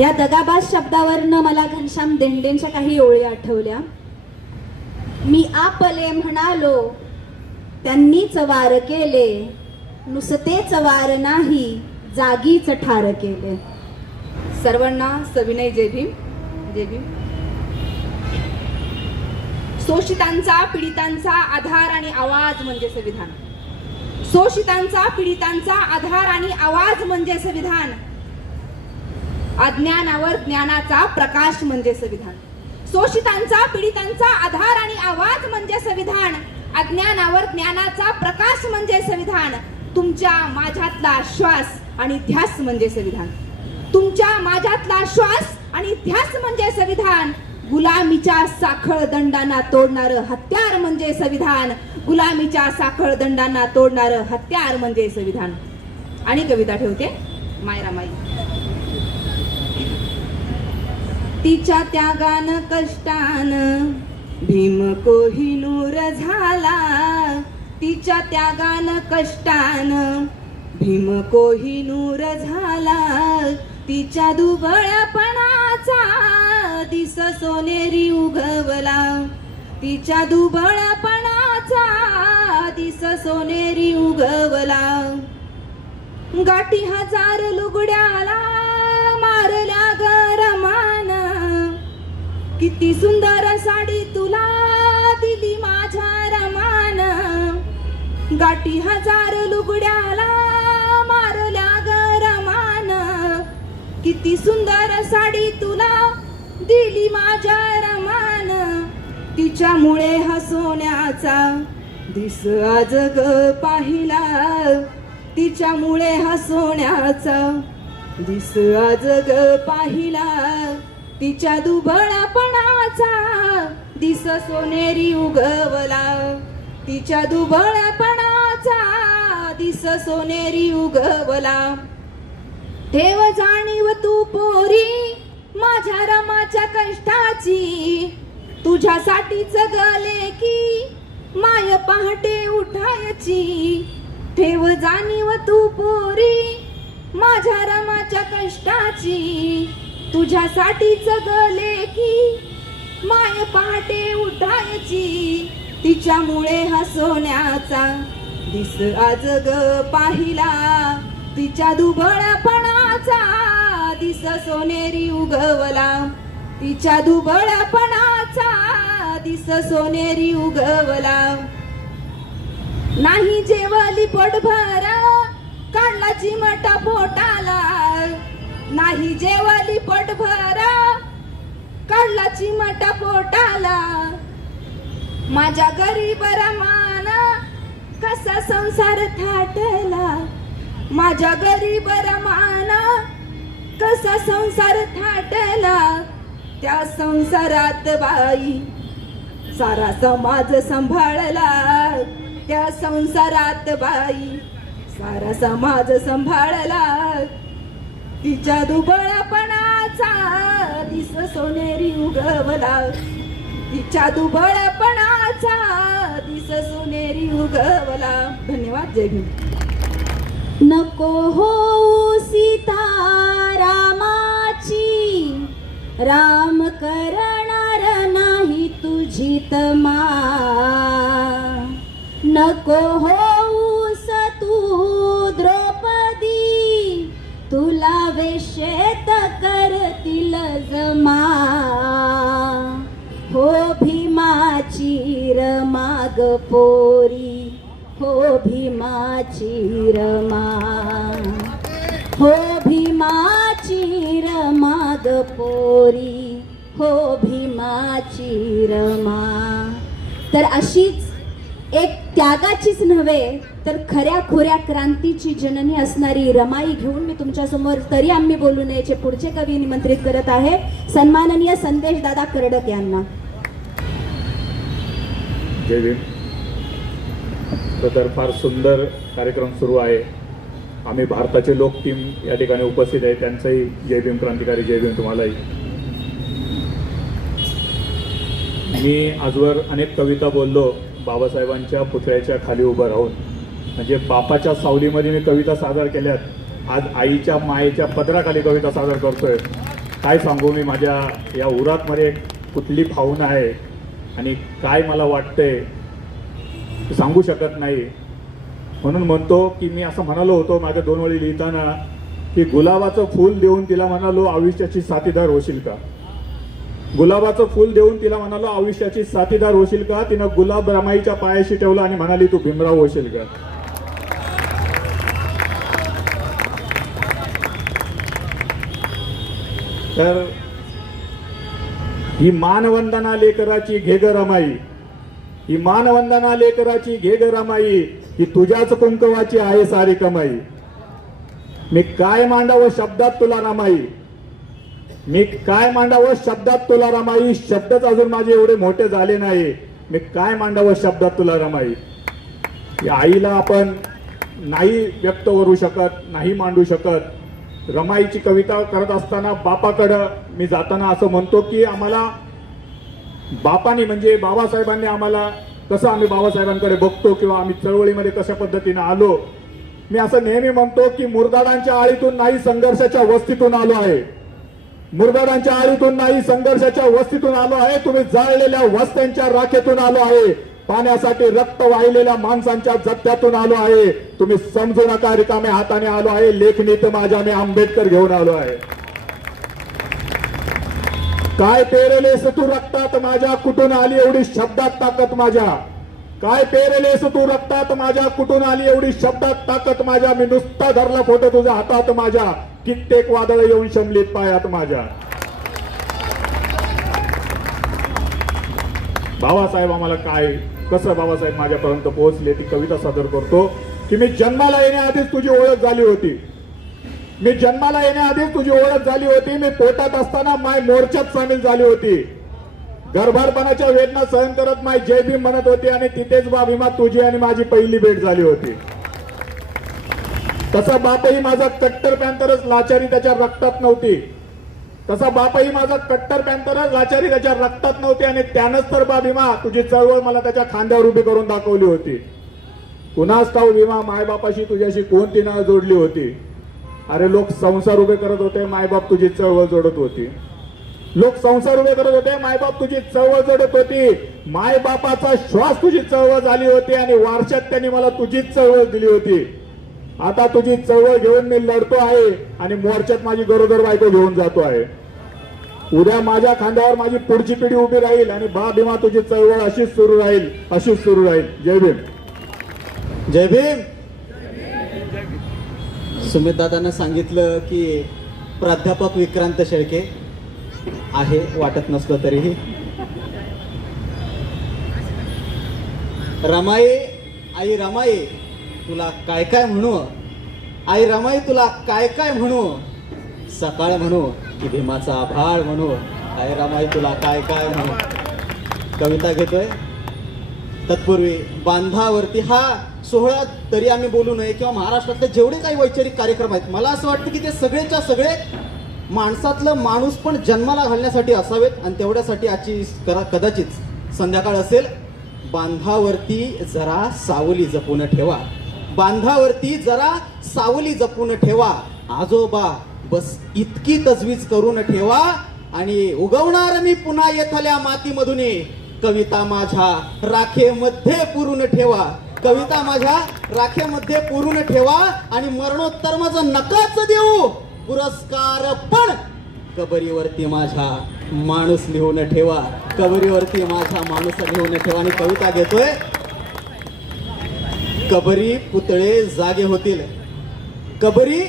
या दगाबाज शब्दावरनं मला घनश्याम देंडेंच्या काही ओळी आठवल्या. मी आपले म्हणालो त्यांनीच वार केले. नुसतेच वार नाही जागीच ठार केले. सर्वांना सविनय जय भीम. जय भीम. शोषितांचा पीडितांचा आधार आणि आवाज म्हणजे संविधान. शोषितांचा पीडितांचा आधार आणि आवाज म्हणजे संविधान. अज्ञानावर ज्ञानाचा प्रकाश म्हणजे संविधान. शोषितांचा पीडितांचा आधार आणि आवाज म्हणजे संविधान. अज्ञानावर ज्ञानाचा प्रकाश म्हणजे संविधान. तुमच्या माझ्यातला श्वास आणि ध्यास म्हणजे संविधान. तुमच्या माझ्यातला श्वास आणि ध्यास म्हणजे संविधान. गुलामीच्या साखळ दंडांना तोडणार हत्यार म्हणजे संविधान. गुलामीच्या साखळ दंडांना तोडणार हत्यार म्हणजे संविधान. आणि कविता ठेवते. मायरामाई. तिच्या त्यागान कष्टान. भीम कोहिनूर झाला तिच्या त्यागान कष्टान. भीम कोहिनूर झाला तिच्या दुबळपणाचा दिस सोनेरी उगवला तिच्या दुबळपणाचा दिस सोनेरी उगवला गाठी हजार लुगड्याला मारल्या गरमा किती सुंदर साडी तुला दिली माझ्या रमान. गाठी हजार लुगड्याला मारल्या गरमान किती सुंदर साडी तुला दिली माझ्या रमान. तिच्यामुळे हसवण्याचा दिस आज ग पाहिला. तिच्यामुळे हसवण्याचा दिस आज ग पाहिला. तिच्या दुबळपणाचा दिस सोनेरी उगवला. तिच्या दुबळपणाचा दिस सोनेरी उगवला. ठेव जाणीव तू पोरी माझ्या रमाच्या कष्टाची. तुझ्यासाठीच गले की माय पहाटे उठायची. ठेव जाणीव तू पोरी माझ्या रमाच्या कष्टाची. तुझ्यासाठी जगले की माय पहाटे उठायची. तिच्यामुळे हसवण्याचा दिस आज ग पाहिला. तिच्या दुबळपणाचा दिस सोनेरी उगवला. तिच्या दुबळपणाचा दिस सोनेरी उगवला. नाही जेवली पोटभर काढला चिमटा पोटाला. नाही जेवली पोटभर. काढला चिमटा पोटाला माझ्या गरीब रमान कसा संसार थाटला. माझ्या गरीब रमान कसा संसार थाटला. त्या संसारात बाई सारा समाज सांभाळला. त्या संसारात बाई सारा समाज सांभाळला. तिच्या दुबळपणाचा दिस सोनेरी उगवला. तिच्या दुबळपणाचा दिस सोनेरी उगवला. धन्यवाद जय भीम नको हो सीता रामाची राम करणार नाही तुझी तमा. नको हो तुला वेशेत करतील जमा. हो भीमाची रमाग पोरी हो भीमाची रमा. हो भीमाची रमाग पोरी हो भीमाची रमा. तर अशीच एक त्यागाचीच नव्हे तर खऱ्या खोऱ्या क्रांतीची जननी असणारी रमाई घेऊन मी तुमच्यासमोर तरी आम्ही बोलू नयेचे पुढचे कवी निमंत्रित करत आहे. सन्माननीय संदेश दादा करडक यांना. तर फार सुंदर कार्यक्रम सुरू आहे. आम्ही भारताचे लोक टीम या ठिकाणी उपस्थित आहे. त्यांचंही जय भीम क्रांतिकारी जय भीम तुम्हालाही. मी आजवर अनेक कविता बोललो. बाबासाहेबांच्या पुतळ्याच्या खाली उभं राहून. म्हणजे बापाच्या सावलीमध्ये मी कविता सादर केल्यात. आज आईच्या मायेच्या पदराखाली कविता सादर करतोय. काय सांगू मी माझ्या या उरातमध्ये कुठली भावना आहे आणि काय मला वाटतंय सांगू शकत नाही. म्हणून म्हणतो की मी असं म्हणालो होतो माझ्या दोन वेळी लिहिताना की गुलाबाचं फूल देऊन तिला म्हणालो आयुष्याची साथीदार होशील का? गुलाबाचं फूल देऊन तिला म्हणालो आयुष्याची साथीदार होशील का? तिनं गुलाब रमाईच्या पायाशी ठेवला आणि म्हणाली तू भीमराव होशील का? तर ही मानवंदना लेकराची घे ग रमाई ही मानवंदना लेकराची घे ग रमाई ही तुझ्याच कुंकवाची आहे सारी कमाई. मी काय मांडावं शब्दात तुला रमाई? मी काय मांडावं शब्दात तुला रमाई? शब्दच अजून माझे एवढे मोठे झाले नाही. मी काय मांडावं शब्दात तुला रमाई? या आईला आपण नाही व्यक्त करू शकत नाही मांडू शकत. रमाईची कविता करत असताना बापाकडं मी जाताना असं म्हणतो की आम्हाला बापानी म्हणजे बाबासाहेबांनी आम्हाला कसं आम्ही बाबासाहेबांकडे बघतो किंवा आम्ही चळवळीमध्ये कशा पद्धतीने आलो मी असं नेहमी म्हणतो की मुरदाडांच्या आळीतून नाही संघर्षाच्या वस्तीतून आलो आहे. मुरदाडांच्या आळीतून नाही संघर्षाच्या वस्तीतून आलो आहे तुम्ही जाळलेल्या वस्त्यांच्या राखेतून आलो आहे. पाण्यासाठी रक्त वाहिलेल्या माणसांच्या जत्त्यातून आलो आहे. तुम्ही समजू नका रिकाम्या हाताने आलो आहे. लेखनीत माझ्या मी आंबेडकर घेऊन आलो आहे. काय पेरलेस तू रक्तात माझ्या? कुठून आली एवढी शब्दात ताकद माझ्या? काय पेरलेस तू रक्तात माझ्या? कुठून आली एवढी शब्दात ताकद माझ्या? मी नुसता धरला फोटो तुझ्या हातात माझ्या. कित्येक वादळ येऊन शमलीत पायात माझ्या. बाबासाहेब आम्हाला काय कसं बाबासाहेब माझ्यापर्यंत पोहोचले ती कविता सादर करतो की मी जन्माला येण्याआधीच तुझी ओळख झाली होती. मी जन्माला येण्याआधीच तुझी ओळख झाली होती. मी पोटात असताना माय मोर्चात सामील झाली होती. गर्भारपणाच्या वेदना सहन करत माय जय भीम म्हणत होती आणि तिथेच बाबीमा तुझी आणि माझी पहिली भेट झाली होती. तसा बापही माझा कट्टर पॅंतरच लाचारी त्याच्या रक्तात नव्हती. तसा बापही माझा कट्टर पॅन्थरच लाचारी त्याच्या रक्तात नव्हती आणि त्यानंच तर बा भीमा तुझी चळवळ मला त्याच्या खांद्यावर उभी करून दाखवली होती. कुणाच ठाऊ भीमा मायबापाशी तुझ्याशी कोणती नाळ जोडली होती? अरे लोक संसार उभे करत होते मायबाप तुझी चळवळ जोडत होती. लोक संसार उभे करत होते मायबाप तुझी चळवळ जोडत होती. मायबापाचा श्वास तुझी चळवळ झाली होती आणि वारशात त्यांनी मला तुझीच चळवळ दिली होती. आता तुझी चळवळ घेऊन मी लढतो आहे आणि मोर्चात माझी गरोदर बायको घेऊन जातो आहे. उद्या माझ्या खांद्यावर माझी पुढची पिढी उभी राहील आणि बा भीमा तुझी चळवळ अशीच सुरू राहील अशीच सुरू राहील. जय भीम. जय भीम. सुमित दादानं सांगितलं की प्राध्यापक विक्रांत शेळके आहे वाटत नसलं तरीही. रमाई आई रमाई तुला काय काय म्हणू? आई रमाई तुला काय काय म्हणू? सकाळ म्हणू. की भीमाचा आभाळ म्हणू आई रामाई तुला काय काय म्हणू कविता घेतोय. तत्पूर्वी बांधावरती हा सोहळा तरी आम्ही बोलू नये किंवा महाराष्ट्रातले जेवढे काही वैचारिक कार्यक्रम आहेत मला असं वाटतं की ते सगळेच्या सगळे माणसातलं माणूस पण जन्माला घालण्यासाठी असावेत आणि तेवढ्यासाठी आजची करा कदाचित संध्याकाळ असेल. बांधावरती जरा सावली जपून ठेवा. बांधावरती जरा सावली जपून ठेवा. आजोबा बस इतकी तजवीज करून ठेवा आणि उगवणार मी पुन्हा येथल्या मातीमधून कविता माझ्या राखेमध्ये पुरून ठेवा. कविता माझ्या राखेमध्ये पुरून ठेवा आणि मरणोत्तर माझं नकाच देऊ. पुरस्कार पण कबरीवरती माझ्या माणूस लिहून ठेवा. कबरीवरती माझा माणूस लिहून ठेवा आणि कविता घेतोय. कबरी पुतळे जागे होतील. कबरी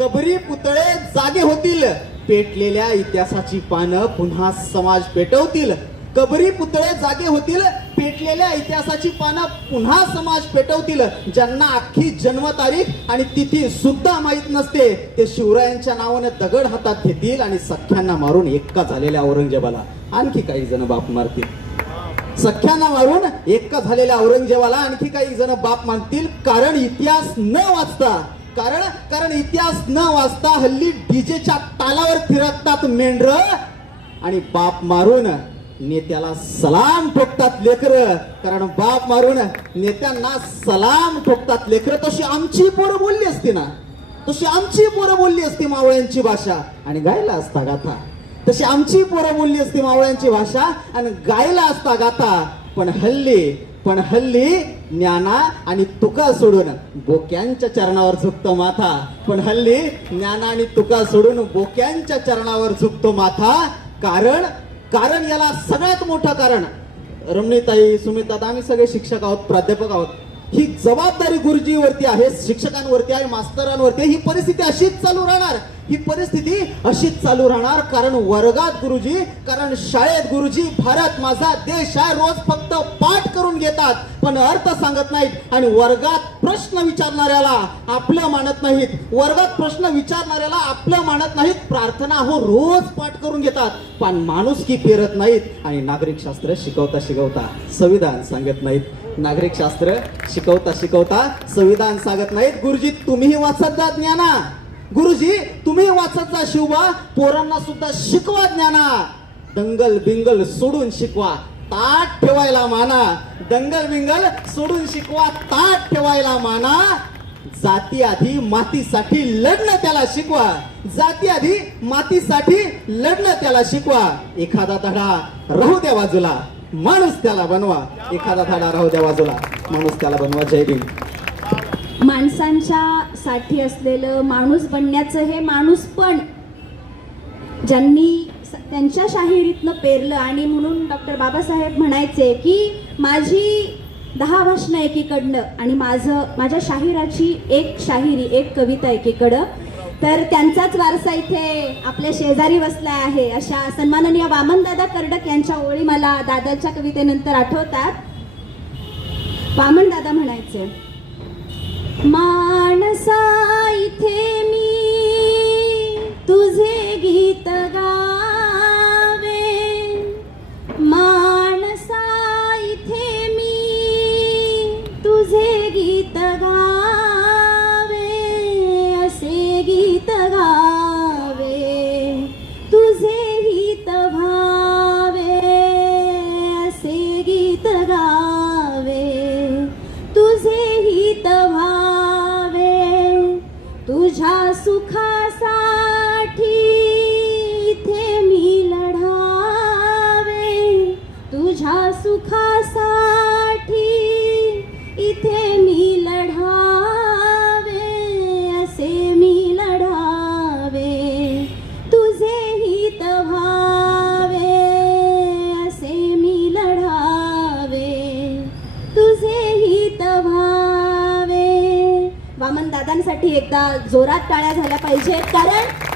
कबरी पुतळे जागे होतील. पेटलेल्या इतिहासाची पानं पुन्हा समाज पेटवतील. कबरी पुतळे जागे होतील पेटलेल्या इतिहासाची पानं पुन्हा समाज पेटवतील. ज्यांना अख्खी जन्मतारीख आणि तिथी सुद्धा माहीत नसते ते शिवरायांच्या नावाने दगड हातात घेतील आणि सख्यांना मारून एक्का झालेल्या औरंगजेबाला. आणखी काही जण बाप मारतील. सख्यांना मारून एक्का झालेल्या औरंगजेबाला आणखी काही जण बाप मागतील कारण इतिहास न वाचता कारण कारण इतिहास न वाचता हल्ली डीजेच्या तालावर फिरकतात मेंढर आणि बाप मारून नेत्याला सलाम ठोकतात लेकर. कारण बाप मारून नेत्यांना सलाम ठोकतात लेकर. तशी आमची पोरं बोलली असती ना. तशी आमची पोरं बोलली असती मावळ्यांची भाषा. आणि गायला असता गाथा. तशी आमची पोरं बोलली असती मावळ्यांची भाषा आणि गायला असता गाथा. पण हल्ली पण हल्ली ज्ञाना आणि तुका सोडून बोक्यांच्या चरणावर झुकतो माथा. पण हल्ली ज्ञाना आणि तुका सोडून बोक्यांच्या चरणावर झुकतो माथा. कारण कारण याला सगळ्यात मोठं कारण. रमणीताई सुमिता आम्ही सगळे शिक्षक आहोत प्राध्यापक आहोत. ही जबाबदारी गुरुजीवरती आहे शिक्षकांवरती आहे मास्तरांवरती आहे. ही परिस्थिती अशीच चालू राहणार ही परिस्थिती अशीच चालू राहणार कारण वर्गात गुरुजी कारण शाळेत गुरुजी भारत माझा देश आहे रोज फक्त पाठ करून घेतात पण अर्थ सांगत नाहीत आणि वर्गात प्रश्न विचारणाऱ्याला आपलं मानत नाहीत वर्गात प्रश्न विचारणाऱ्याला आपलं मानत नाहीत प्रार्थना हो रोज पाठ करून घेतात पण माणूस की पेरत नाहीत आणि नागरिक शास्त्र शिकवता शिकवता संविधान सांगत नाहीत नागरिक शास्त्र शिकवता शिकवता संविधान सांगत नाहीत. गुरुजी तुम्हीही वाचत जा ज्ञाना. गुरुजी तुम्ही वाचत जा शिवबा. पोरांना सुद्धा शिकवा ज्ञाना. दंगल बिंगल सोडून शिकवा. ताट ठेवायला माना. दंगल बिंगल सोडून शिकवा. ताट ठेवायला माना. जाती आधी मातीसाठी लढणं त्याला शिकवा. जाती आधी मातीसाठी लढणं त्याला शिकवा. एखादा धडा राहू द्या बाजूला. माणूस त्याला बनवा. एखादा धडा राहू द्या बाजूला. माणूस त्याला बनवा. जय भीम. माणसांच्या साठी असलेलं माणूस बनण्याचं हे माणूस पण ज्यांनी त्यांच्या शाहिरीतनं पेरलं आणि म्हणून डॉक्टर बाबासाहेब म्हणायचे की माझी दहा भाषणं एकीकडनं आणि माझं माझ्या शाहिराची एक शाहिरी एक कविता एकीकडं तर त्यांचाच वारसा इथे आपल्या शेजारी बसला आहे. अशा सन्माननीय वामनदादा कर्डक यांच्या ओळी मला दादाच्या कवितेनंतर आठवतात. वामनदादा म्हणायचे माणसा इथे मी तुझे गीत गा सुखासाठी इथे मी लढावे असे मी लढावे. तुझे हित व्हावे असे मी लढावे. तुझे हित व्हावे. वामन दादांसाठी एकदा जोरात टाळ्या झाल्या पाहिजेत कारण